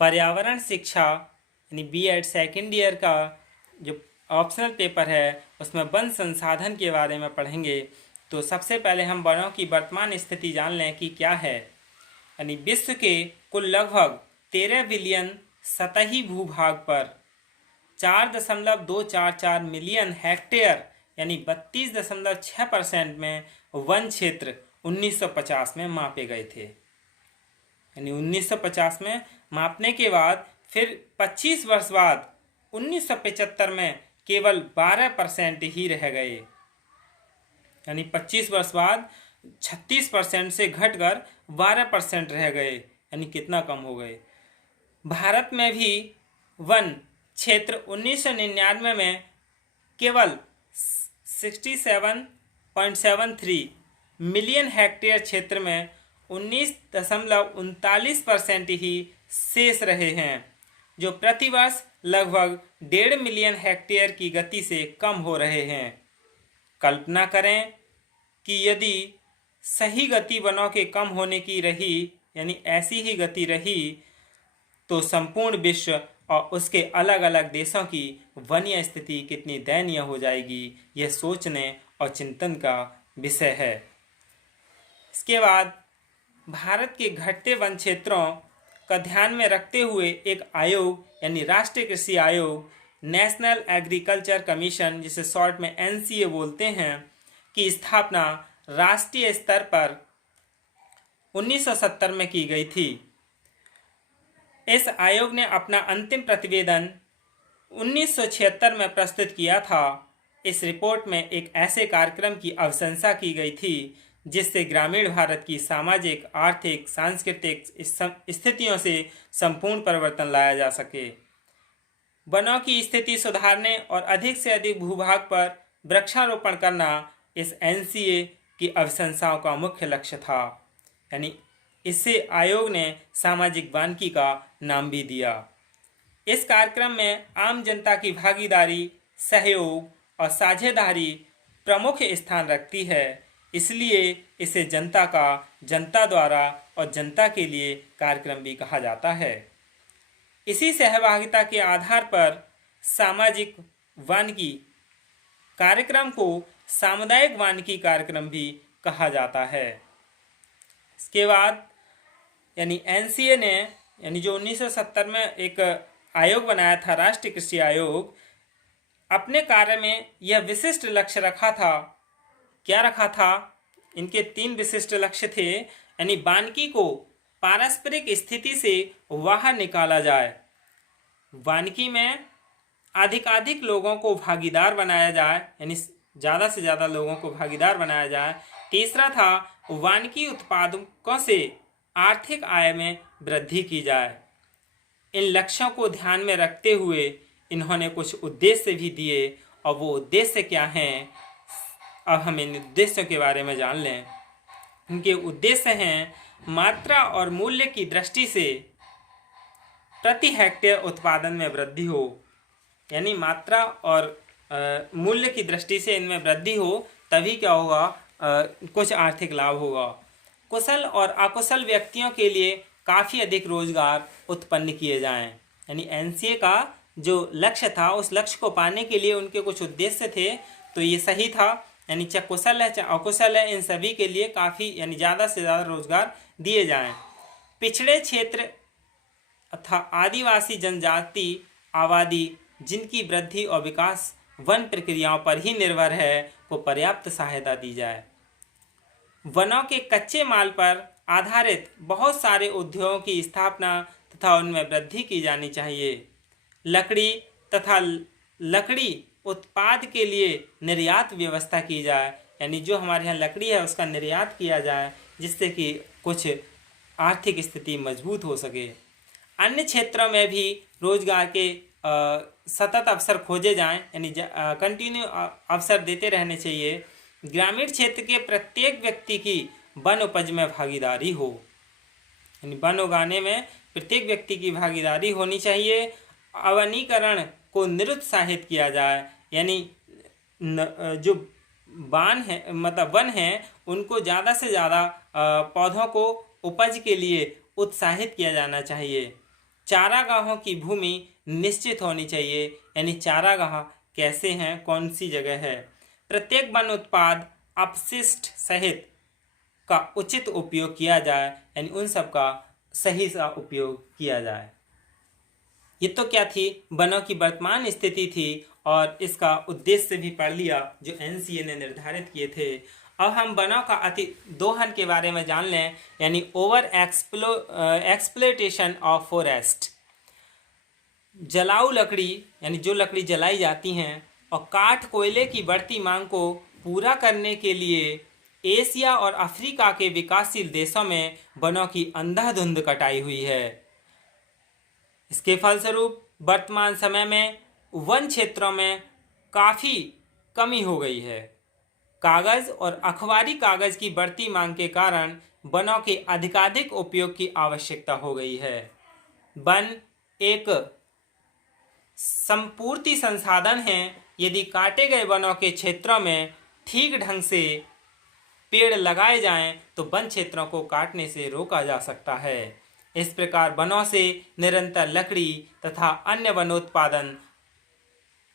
पर्यावरण शिक्षा यानी बीएड सेकेंड ईयर का जो ऑप्शनल पेपर है उसमें वन संसाधन के बारे में पढ़ेंगे। तो सबसे पहले हम वनों की वर्तमान स्थिति जान लें कि क्या है। यानी विश्व के कुल लगभग 13 बिलियन सतही भूभाग पर 4.244 मिलियन हेक्टेयर यानी 32.6% में वन क्षेत्र 1950 में मापे गए थे। यानी 1950 में मापने के बाद फिर 25 वर्ष बाद 1975 में केवल 12% ही रह गए। यानी 25 वर्ष बाद 36% से घटकर 12% रह गए। यानी कितना कम हो गए। भारत में भी वन क्षेत्र 1999 में केवल 67.73 मिलियन हेक्टेयर क्षेत्र में 19.39% ही शेष रहे हैं, जो प्रतिवर्ष लगभग 1.5 मिलियन हेक्टेयर की गति से कम हो रहे हैं। कल्पना करें कि यदि सही गति वनों के कम होने की रही, यानी ऐसी ही गति रही, तो संपूर्ण विश्व और उसके अलग अलग देशों की वन्य स्थिति कितनी दयनीय हो जाएगी, यह सोचने और चिंतन का विषय है। इसके बाद भारत के घटते वन क्षेत्रों का ध्यान में रखते हुए एक आयोग यानी राष्ट्रीय कृषि आयोग, नेशनल एग्रीकल्चर कमीशन, जिसे शॉर्ट में एनसीए बोलते हैं, की स्थापना राष्ट्रीय स्तर पर 1970 में की गई थी। इस आयोग ने अपना अंतिम प्रतिवेदन 1976 में प्रस्तुत किया था। इस रिपोर्ट में एक ऐसे कार्यक्रम की अनुशंसा की गई थी जिससे ग्रामीण भारत की सामाजिक, आर्थिक, सांस्कृतिक स्थितियों से संपूर्ण परिवर्तन लाया जा सके। वनों की स्थिति सुधारने और अधिक से अधिक भूभाग पर वृक्षारोपण करना इस एनसीए की अनुशंसाओं का मुख्य लक्ष्य था। यानी इससे आयोग ने सामाजिक वानिकी का नाम भी दिया। इस कार्यक्रम में आम जनता की भागीदारी, सहयोग और साझेदारी प्रमुख स्थान रखती है। इसलिए इसे जनता का, जनता द्वारा और जनता के लिए कार्यक्रम भी कहा जाता है। इसी सहभागिता के आधार पर सामाजिक वानिकी कार्यक्रम को सामुदायिक वानिकी कार्यक्रम भी कहा जाता है। इसके बाद यानी एनसीए ने, यानी जो 1970 में एक आयोग बनाया था, राष्ट्रीय कृषि आयोग, अपने कार्य में यह विशिष्ट लक्ष्य रखा था। क्या रखा था? इनके 3 विशिष्ट लक्ष्य थे। यानी वानिकी को पारस्परिक स्थिति से बाहर निकाला जाए, वानिकी में अधिकाधिक लोगों को भागीदार बनाया जाए, यानी ज़्यादा से ज़्यादा लोगों को भागीदार बनाया जाए। तीसरा था वानिकी उत्पादकों से आर्थिक आय में वृद्धि की जाए। इन लक्ष्यों को ध्यान में रखते हुए इन्होंने कुछ उद्देश्य भी दिए, और वो उद्देश्य क्या हैं, अब हम इन उद्देश्यों के बारे में जान लें। इनके उद्देश्य हैं मात्रा और मूल्य की दृष्टि से प्रति हेक्टेयर उत्पादन में वृद्धि हो। यानी मात्रा और मूल्य की दृष्टि से इनमें वृद्धि हो, तभी क्या होगा, कुछ आर्थिक लाभ होगा। कुशल और अकुशल व्यक्तियों के लिए काफ़ी अधिक रोजगार उत्पन्न किए जाएं। यानी एनसीए का जो लक्ष्य था, उस लक्ष्य को पाने के लिए उनके कुछ उद्देश्य थे, तो ये सही था। यानी चाहे कुशल है चाहे अकुशल है, इन सभी के लिए काफ़ी यानी ज़्यादा से ज़्यादा रोजगार दिए जाएं। पिछड़े क्षेत्र तथा आदिवासी जनजाति आबादी जिनकी वृद्धि और विकास वन प्रक्रियाओं पर ही निर्भर है, को पर्याप्त सहायता दी जाए। वनों के कच्चे माल पर आधारित बहुत सारे उद्योगों की स्थापना तथा उनमें वृद्धि की जानी चाहिए। लकड़ी तथा लकड़ी उत्पाद के लिए निर्यात व्यवस्था की जाए। यानी जो हमारे यहाँ लकड़ी है उसका निर्यात किया जाए, जिससे कि कुछ आर्थिक स्थिति मजबूत हो सके। अन्य क्षेत्रों में भी रोजगार के सतत अवसर खोजे जाएं, यानी कंटिन्यू अवसर देते रहने चाहिए। ग्रामीण क्षेत्र के प्रत्येक व्यक्ति की वन उपज में भागीदारी हो। यानी वन उगाने में प्रत्येक व्यक्ति की भागीदारी होनी चाहिए। अवनीकरण को निरुत्साहित किया जाए। यानी जो वन है उनको ज़्यादा से ज़्यादा पौधों को उपज के लिए उत्साहित किया जाना चाहिए। चारागाहों की भूमि निश्चित होनी चाहिए, यानी चारागाह कैसे हैं, कौन सी जगह है। प्रत्येक वन उत्पाद अपशिष्ट सहित का उचित उपयोग किया जाए, यानी उन सब का सही सा उपयोग किया जाए। ये तो क्या थी, वनों की वर्तमान स्थिति थी और इसका उद्देश्य भी पढ़ लिया जो एनसीए ने निर्धारित किए थे। अब हम वनों का अति दोहन के बारे में जान लें, यानी ओवर एक्सप्लोइटेशन ऑफ फॉरेस्ट। जलाऊ लकड़ी यानी जो लकड़ी जलाई जाती हैं और काठ कोयले की बढ़ती मांग को पूरा करने के लिए एशिया और अफ्रीका के विकासशील देशों में वनों की अंधाधुंध कटाई हुई है। इसके फलस्वरूप वर्तमान समय में वन क्षेत्रों में काफ़ी कमी हो गई है। कागज़ और अखबारी कागज़ की बढ़ती मांग के कारण वनों के अधिकाधिक उपयोग की आवश्यकता हो गई है। वन एक संपूर्ति संसाधन है। यदि काटे गए वनों के क्षेत्रों में ठीक ढंग से पेड़ लगाए जाएं तो वन क्षेत्रों को काटने से रोका जा सकता है। इस प्रकार वनों से निरंतर लकड़ी तथा अन्य वनोत्पादन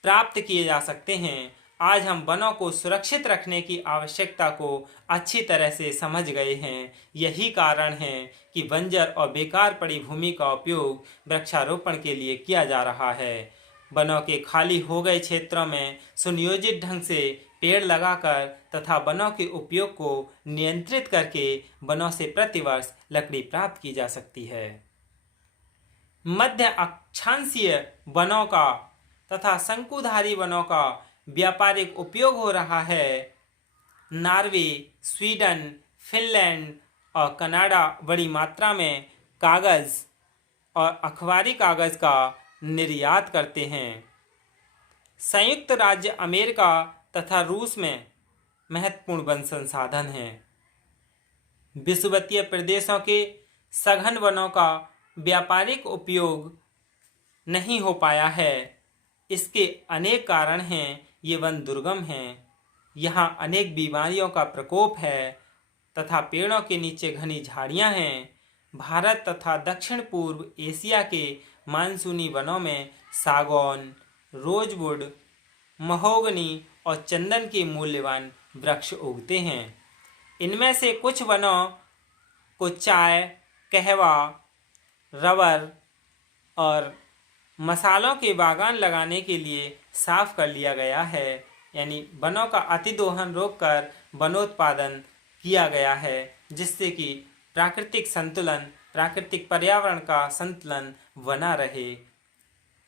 प्राप्त किए जा सकते हैं। आज हम वनों को सुरक्षित रखने की आवश्यकता को अच्छी तरह से समझ गए हैं। यही कारण है कि बंजर और बेकार पड़ी भूमि का उपयोग वृक्षारोपण के लिए किया जा रहा है। वनों के खाली हो गए क्षेत्रों में सुनियोजित ढंग से पेड़ लगाकर तथा वनों के उपयोग को नियंत्रित करके वनों से प्रतिवर्ष लकड़ी प्राप्त की जा सकती है। मध्य अक्षांशीय वनों का तथा शंकुधारी वनों का व्यापारिक उपयोग हो रहा है। नॉर्वे, स्वीडन, फिनलैंड और कनाडा बड़ी मात्रा में कागज़ और अखबारी कागज़ का निर्यात करते हैं। संयुक्त राज्य अमेरिका तथा रूस में महत्वपूर्ण वन संसाधन हैं। विषुवतीय प्रदेशों के सघन वनों का व्यापारिक उपयोग नहीं हो पाया है। इसके अनेक कारण हैं। ये वन दुर्गम हैं, यहाँ अनेक बीमारियों का प्रकोप है तथा पेड़ों के नीचे घनी झाड़ियाँ हैं। भारत तथा दक्षिण पूर्व एशिया के मानसूनी वनों में सागौन, रोजवुड, महोगनी और चंदन के मूल्यवान वृक्ष उगते हैं। इनमें से कुछ वनों को चाय, कहवा, रबर और मसालों के बागान लगाने के लिए साफ कर लिया गया है, यानी वनों का अतिदोहन रोककर वनोत्पादन किया गया है, जिससे कि प्राकृतिक संतुलन, प्राकृतिक पर्यावरण का संतुलन बना रहे।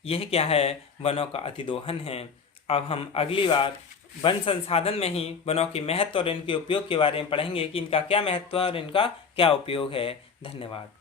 यह क्या है, वनों का अतिदोहन है। अब हम अगली बार वन संसाधन में ही वनों के महत्व और इनके उपयोग के बारे में पढ़ेंगे कि इनका क्या महत्व और इनका क्या उपयोग है। धन्यवाद।